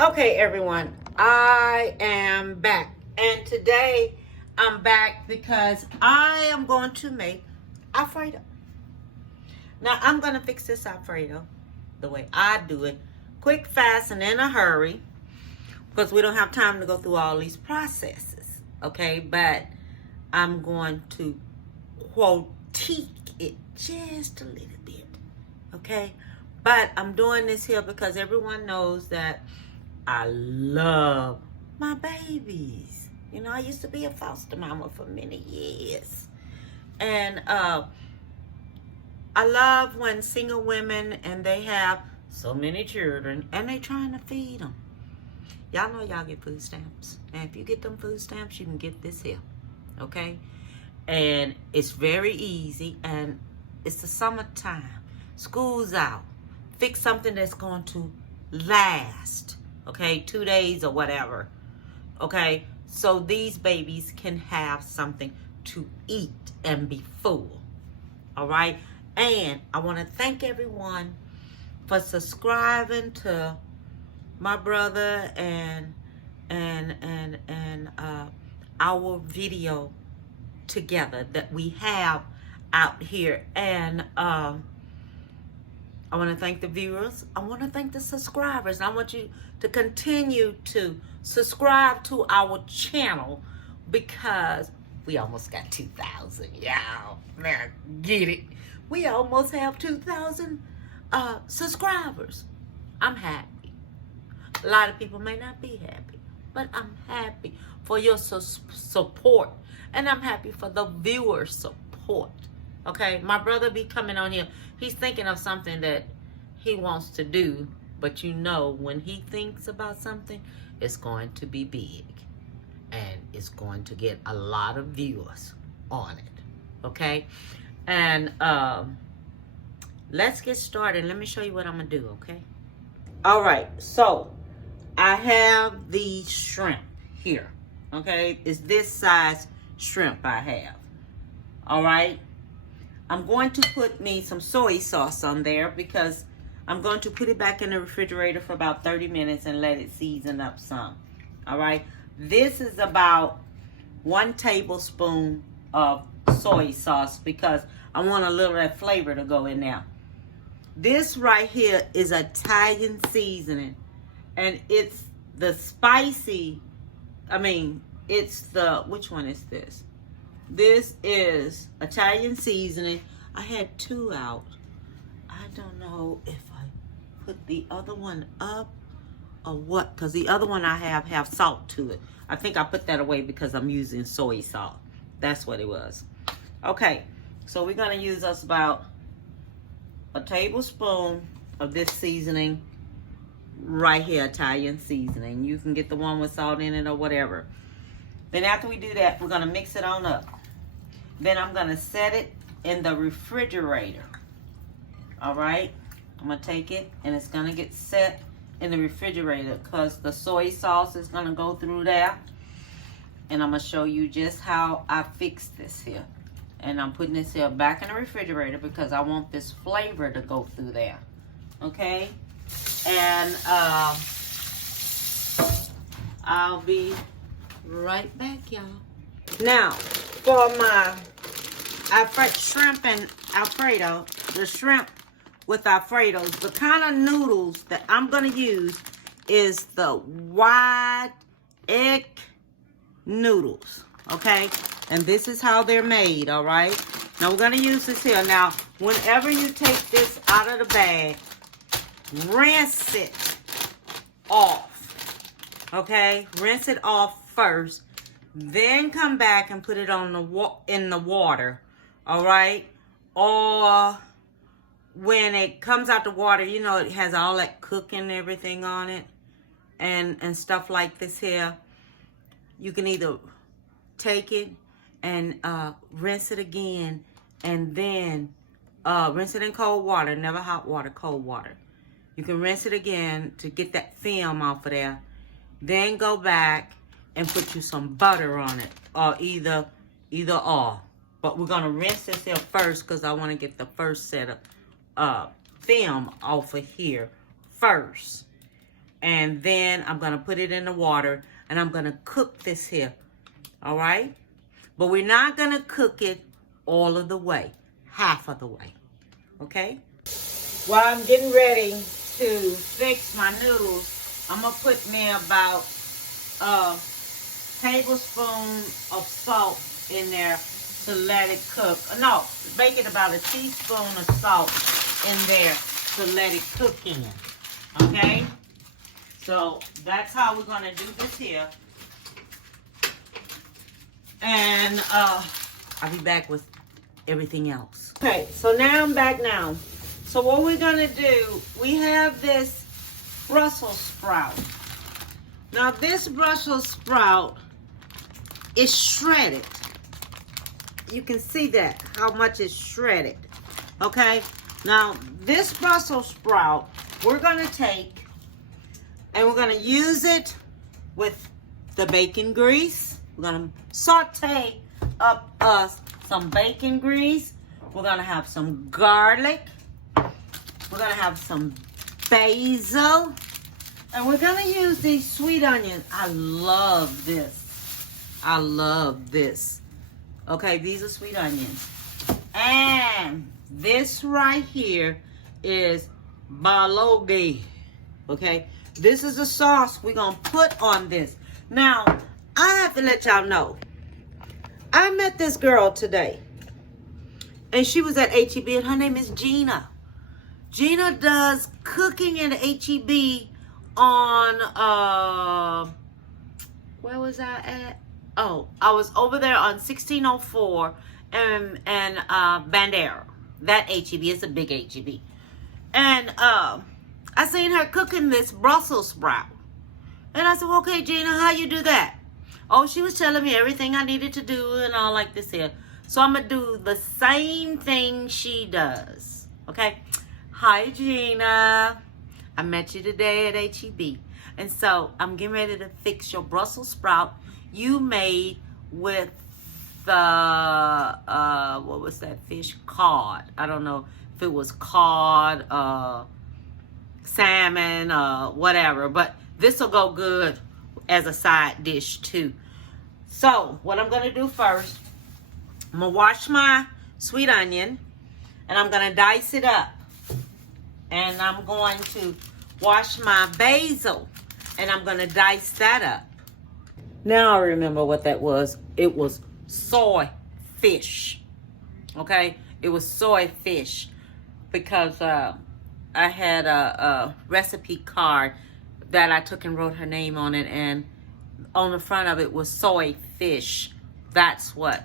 Okay, everyone, I am back. And today I'm back because I am going to make Alfredo. Now, I'm going to fix this Alfredo the way I do it. Quick, fast, and in a hurry. Because we don't have time to go through all these processes. Okay, but I'm going to critique it just a little bit. Okay, but I'm doing this here because everyone knows that I love my babies. You know, I used to be a foster mama for many years. And I love when single women and they have so many children and they trying to feed them. Y'all know y'all get food stamps. And if you get them food stamps, you can get this here. Okay? And it's very easy. And it's the summertime. School's out. Fix something that's going to last. Okay? 2 days or whatever. Okay? So these babies can have something to eat and be full. All right? And I want to thank everyone for subscribing to my brother and our video together that we have out here. And I want to thank the viewers. I want to thank the subscribers. And I want you to continue to subscribe to our channel because we almost got 2,000. Y'all, man, get it. We almost have 2,000 subscribers. I'm happy. A lot of people may not be happy, but I'm happy for your support. And I'm happy for the viewer support. Okay, my brother be coming on here. He's thinking of something that he wants to do. But you know, when he thinks about something, it's going to be big. And it's going to get a lot of viewers on it. Okay? And let's get started. Let me show you what I'm going to do, okay? All right, so I have the shrimp here, okay? It's this size shrimp I have, all right? I'm going to put me some soy sauce on there because I'm going to put it back in the refrigerator for about 30 minutes and let it season up some, all right? This is about 1 tablespoon of soy sauce because I want a little of that flavor to go in there. This right here is Italian seasoning. And it's the spicy, it's the, which one is this? This is Italian seasoning. I had 2 out. I don't know if I put the other one up or what, because the other one I have salt to it. I think I put that away because I'm using soy salt. That's what it was. Okay, so we're going to use us about a tablespoon of this seasoning right here, Italian seasoning. You can get the one with salt in it or whatever. Then after we do that, we're going to mix it on up. Then I'm going to set it in the refrigerator. All right? I'm going to take it and it's going to get set in the refrigerator because the soy sauce is going to go through there. And I'm going to show you just how I fix this here. And I'm putting this here back in the refrigerator because I want this flavor to go through there. Okay? And I'll be right back, y'all. Now, for my shrimp and Alfredo, the shrimp with Alfredos, the kind of noodles that I'm going to use is the wide egg noodles, okay? And this is how they're made, all right? Now, we're going to use this here. Now, whenever you take this out of the bag, rinse it off, okay? Rinse it off first, then come back and put it on in the water, all right? Or when it comes out the water, you know, it has all that cooking and everything on it and stuff like this here. You can either take it and rinse it again and then rinse it in cold water, never hot water, cold water. You can rinse it again to get that film off of there. Then go back and put you some butter on it, or either or. But we're gonna rinse this here first because I want to get the first set of film off of here first. And then I'm going to put it in the water. And I'm going to cook this here. All right? But we're not going to cook it all of the way. Half of the way. Okay? While I'm getting ready to fix my noodles, I'm going to put me about a tablespoon of salt in there to let it cook. No, make it about a teaspoon of salt in there to let it cook in. Okay? So that's how we're going to do this here. And I'll be back with everything else. Okay, so now I'm back now. So what we're going to do, we have this Brussels sprout. Now this Brussels sprout is shredded. You can see that, how much it's shredded. Okay? Now this Brussels sprout, we're going to take and we're going to use it with the bacon grease. We're going to saute up some bacon grease. We're going to have some garlic. We're going to have some basil. And we're going to use these sweet onions. I love this. I love this. Okay, these are sweet onions. And this right here is balogi. Okay? This is the sauce we're going to put on this. Now, I have to let y'all know. I met this girl today. And she was at HEB and her name is Gina. Gina does cooking in HEB on, where was I at? Oh, I was over there on 1604 and Bandera. That HEB is a big HEB. And, I seen her cooking this Brussels sprout. And I said, well, okay, Gina, how you do that? Oh, she was telling me everything I needed to do and all like this here. So I'm going to do the same thing she does. Okay? Hi, Gina. I met you today at HEB. And so I'm getting ready to fix your Brussels sprout you made with the, what was that fish? Cod. I don't know if it was cod, salmon, whatever, but this will go good as a side dish too. So what I'm going to do first, I'm going to wash my sweet onion and I'm going to dice it up, and I'm going to wash my basil and I'm going to dice that up. Now I remember what that was. It was soy fish. Okay, it was soy fish because I had a recipe card that I took and wrote her name on it, and on the front of it was soy fish. That's what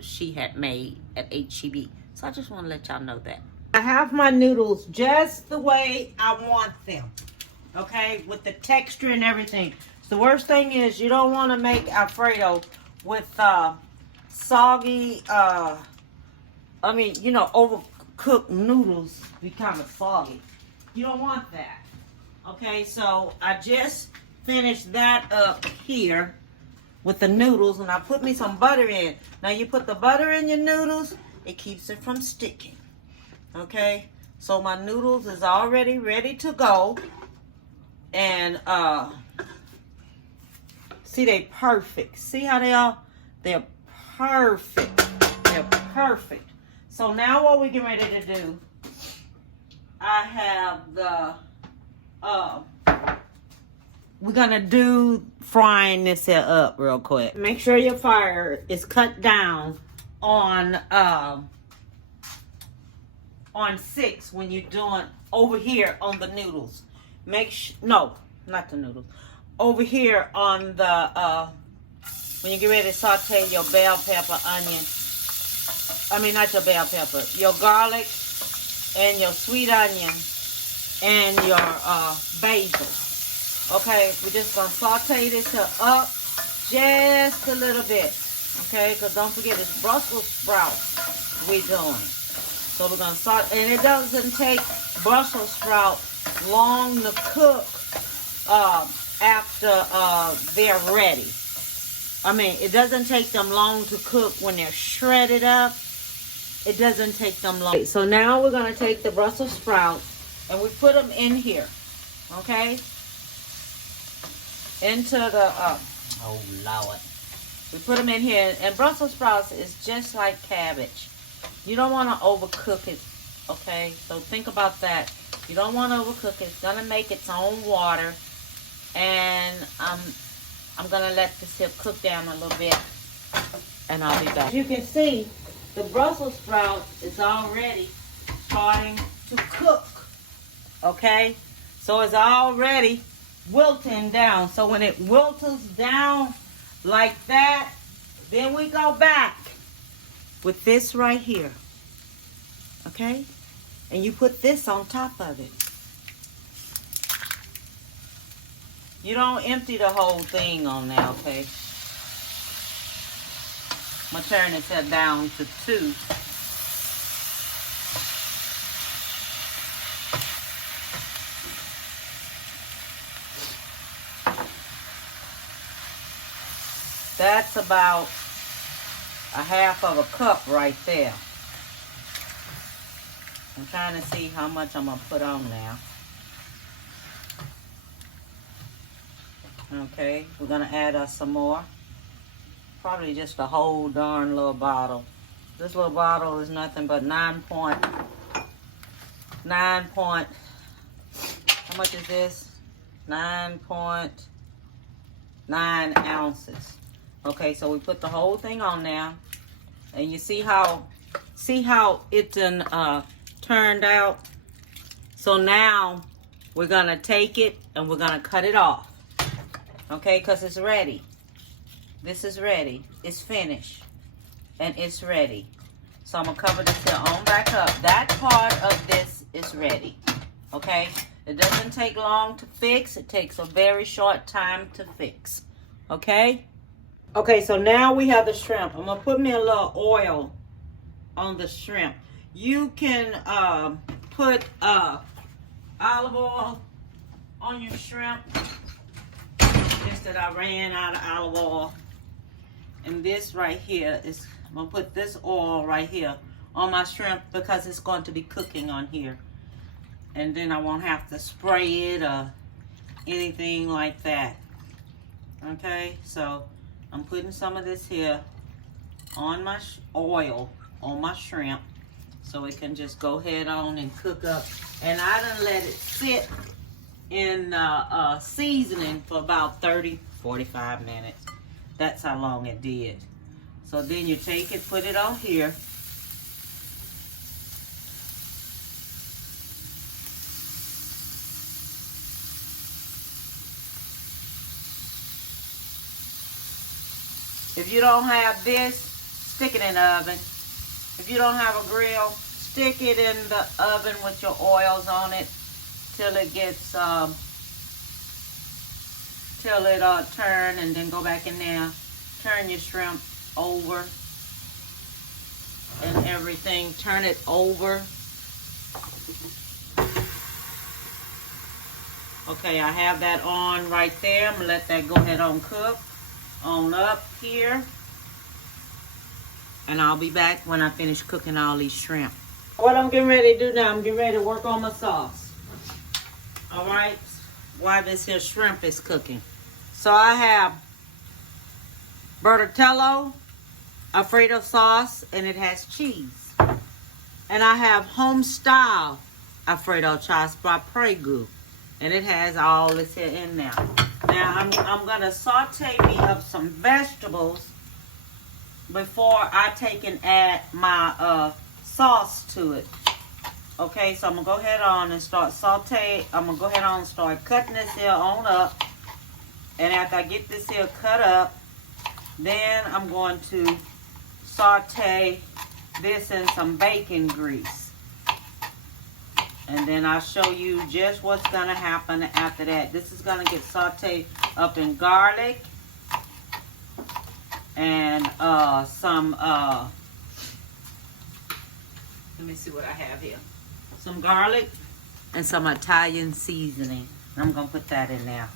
she had made at HEB. So I just want to let y'all know that. I have my noodles just the way I want them. Okay, with the texture and everything. The worst thing is you don't want to make Alfredo with soggy, overcooked noodles be kind of soggy. You don't want that. Okay, so I just finished that up here with the noodles, and I put me some butter in. Now you put the butter in your noodles, it keeps it from sticking. Okay, so my noodles is already ready to go. And see, they perfect. See how they are? They're perfect. They're perfect. So now what we're getting ready to do, I have the, we're going to do frying this here up real quick. Make sure your fire is cut down on 6 when you're doing over here on the noodles. No, not the noodles. Over here on the, when you get ready to saute your bell pepper, onion. I mean, not your bell pepper. Your garlic and your sweet onion and your basil. Okay, we're just going to saute this up just a little bit. Okay, because don't forget it's Brussels sprouts we're doing. So we're going to saute, and it doesn't take Brussels sprouts long to cook after they're ready. I mean, it doesn't take them long to cook when they're shredded up. It doesn't take them long. So now we're going to take the Brussels sprouts and we put them in here. Okay? into the, oh Lord. We put them in here. And Brussels sprouts is just like cabbage. You don't want to overcook it, okay? So think about that. You don't want to overcook it. It's going to make its own water. And I'm going to let this here cook down a little bit. And I'll be back. As you can see, the Brussels sprout is already starting to cook, okay? So it's already wilting down. So when it wilts down like that, then we go back with this right here, okay? And you put this on top of it. You don't empty the whole thing on there, okay? I'm gonna turn it down to 2. That's about a half of a cup right there. I'm trying to see how much I'm gonna put on now. Okay, we're gonna add us some more. Probably just a whole darn little bottle. This little bottle is nothing but 9 point, how much is this? 9.9 ounces. Okay, so we put the whole thing on now. And you see how it turned out? So now we're gonna take it and we're gonna cut it off. Okay, because it's ready. This is ready. It's finished. And it's ready. So I'm going to cover this here on back up. That part of this is ready. Okay? It doesn't take long to fix. It takes a very short time to fix. Okay? Okay, so now we have the shrimp. I'm going to put me a little oil on the shrimp. You can put olive oil on your shrimp. Just that I ran out of olive oil. And this right here is, I'm going to put this oil right here on my shrimp because it's going to be cooking on here. And then I won't have to spray it or anything like that. Okay, so I'm putting some of this here on my oil on my shrimp so it can just go head on and cook up. And I done let it sit in seasoning for about 30-45 minutes. That's how long it did. So then you take it, put it on here. If you don't have this, stick it in the oven. If you don't have a grill, stick it in the oven with your oils on it till it gets turn, and then go back in there, turn your shrimp over and everything, turn it over. Okay, I have that on right there. I'm gonna let that go ahead on cook on up here, and I'll be back when I finish cooking all these shrimp. What I'm getting ready to do now, I'm getting ready to work on my sauce. All right, while this here shrimp is cooking. So I have Bertatello Alfredo sauce, and it has cheese. And I have home style Alfredo sauce by Prego, and it has all this here in there. Now I'm gonna saute me up some vegetables before I take and add my sauce to it. Okay, so I'm gonna go ahead on and start saute. I'm gonna go ahead on and start cutting this here on up. And after I get this here cut up, then I'm going to saute this in some bacon grease. And then I'll show you just what's going to happen after that. This is going to get sauteed up in garlic and some, let me see what I have here. Some garlic and some Italian seasoning. I'm going to put that in there.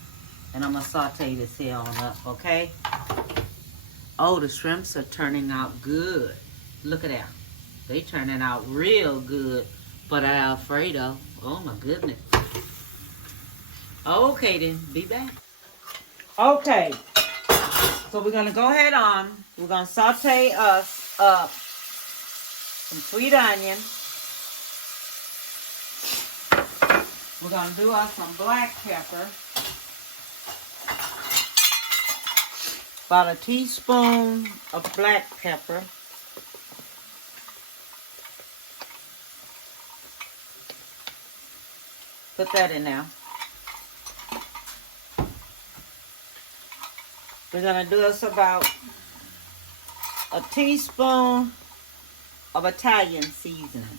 And I'm going to saute this here on up, okay? Oh, the shrimps are turning out good. Look at that. They turning out real good for the Alfredo. Oh, my goodness. Okay, then. Be back. Okay, so we're gonna go ahead on. We're gonna saute us up some sweet onion. We're gonna do us some black pepper. About a teaspoon of black pepper. Put that in there. We're gonna do us about a teaspoon of Italian seasoning.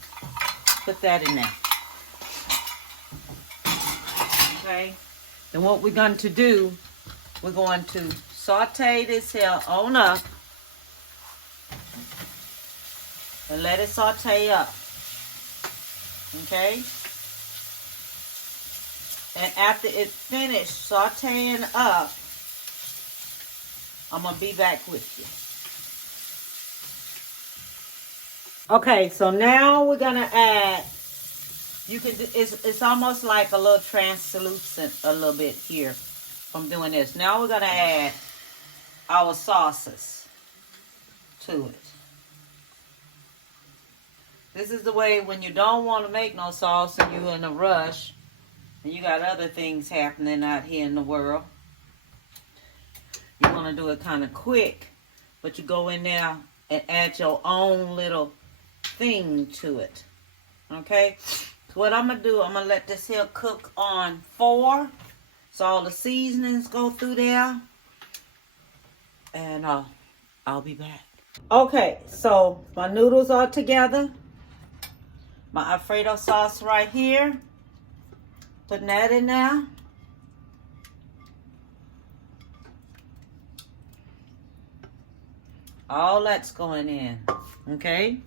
Put that in there. Okay. Then what we're going to do, we're going to saute this here on up and let it saute up. Okay. And after it's finished sauteing up, I'm going to be back with you. Okay, so now we're going to add, you can do, it's almost like a little translucent a little bit here from doing this. Now we're going to add our sauces to it. This is the way when you don't want to make no sauce and you're in a rush and you got other things happening out here in the world. You want to do it kind of quick, but you go in there and add your own little thing to it. Okay? So what I'm going to do, I'm going to let this here cook on 4. So all the seasonings go through there. And I'll be back. Okay, so my noodles are together. My Alfredo sauce right here. Putting that in there. All that's going in, okay?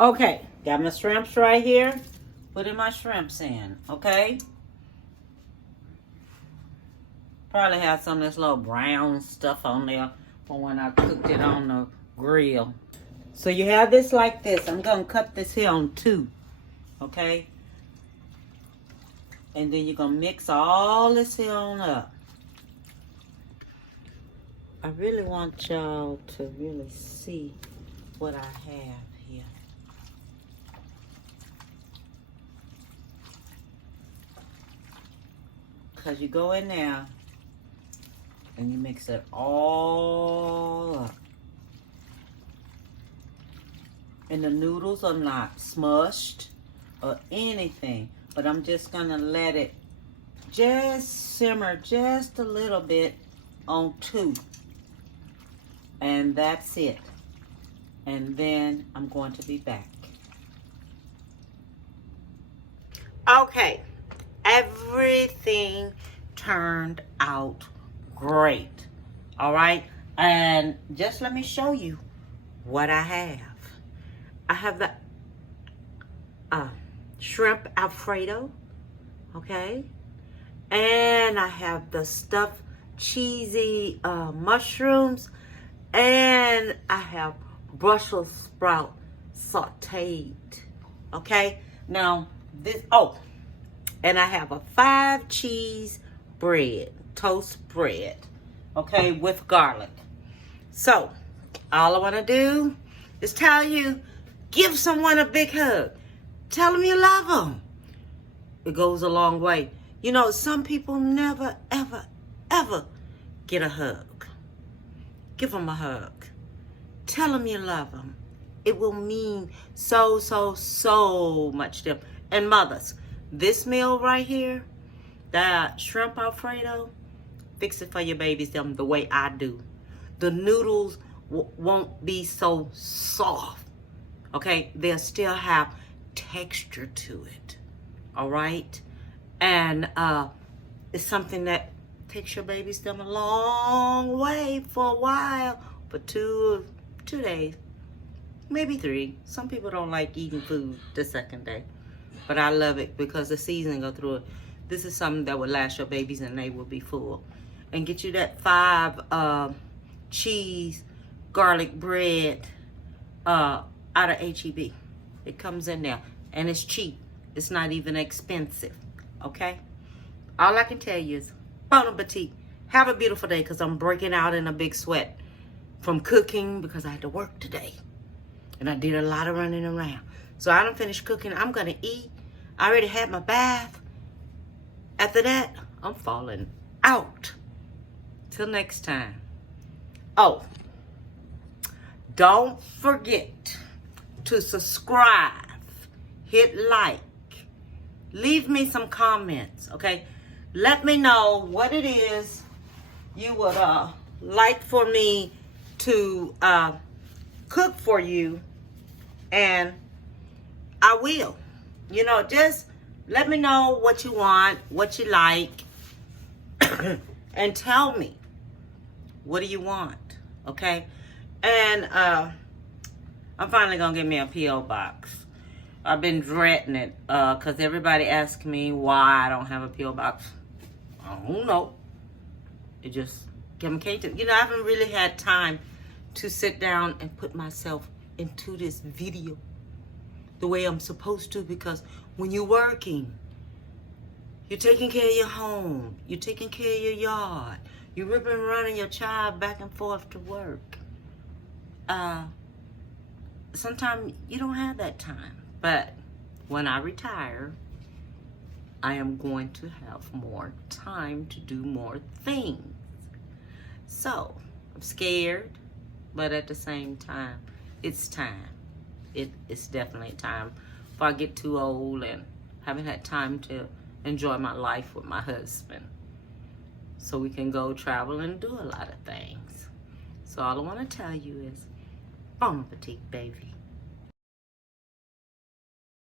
Okay, got my shrimps right here. Putting my shrimps in, okay? Probably have some of this little brown stuff on there from when I cooked it on the grill. So you have this like this. I'm going to cut this here on 2. Okay? And then you're going to mix all this here on up. I really want y'all to really see what I have here. Because you go in there and you mix it all up. And the noodles are not smushed or anything. But I'm just going to let it just simmer just a little bit on 2. And that's it. And then I'm going to be back. Okay. Everything turned out great. All right. And just let me show you what I have. I have the shrimp Alfredo. Okay. And I have the stuffed cheesy mushrooms. And I have Brussels sprout sauteed. Okay. Now this, and I have a 5 cheese bread, toast bread, okay, with garlic. So, all I want to do is tell you, give someone a big hug. Tell them you love them. It goes a long way. You know, some people never, ever, ever get a hug. Give them a hug. Tell them you love them. It will mean so, so, so much to them. And mothers, this meal right here, that shrimp Alfredo, fix it for your babies them the way I do. The noodles won't be so soft, okay? They'll still have texture to it, all right? And it's something that takes your babies them a long way for a while, for 2 days, maybe 3. Some people don't like eating food the second day. But I love it because the seasoning go through it. This is something that will last your babies and they will be full. And get you that 5 cheese garlic bread out of H-E-B. It comes in there and it's cheap. It's not even expensive. Okay? All I can tell you is bon appetit. Have a beautiful day, because I'm breaking out in a big sweat from cooking because I had to work today. And I did a lot of running around. So I done finished cooking. I'm going to eat. I already had my bath. After that, I'm falling out. Till next time. Oh, don't forget to subscribe. Hit like. Leave me some comments, okay? Let me know what it is you would like for me to cook for you, and I will. You know, just let me know what you want, what you like, and tell me, what do you want, okay? And I'm finally gonna get me a P.O. box. I've been dreading it because everybody asks me why I don't have a P.O. box. I don't know. It just can't do. You know, I haven't really had time to sit down and put myself into this video the way I'm supposed to, because when you're working, you're taking care of your home, you're taking care of your yard, you're ripping and running your child back and forth to work. Sometimes you don't have that time. But when I retire, I am going to have more time to do more things. So, I'm scared, but at the same time, it's time. It's definitely time. If I get too old and haven't had time to enjoy my life with my husband, so we can go travel and do a lot of things. So all I want to tell you is, bon appetit, baby.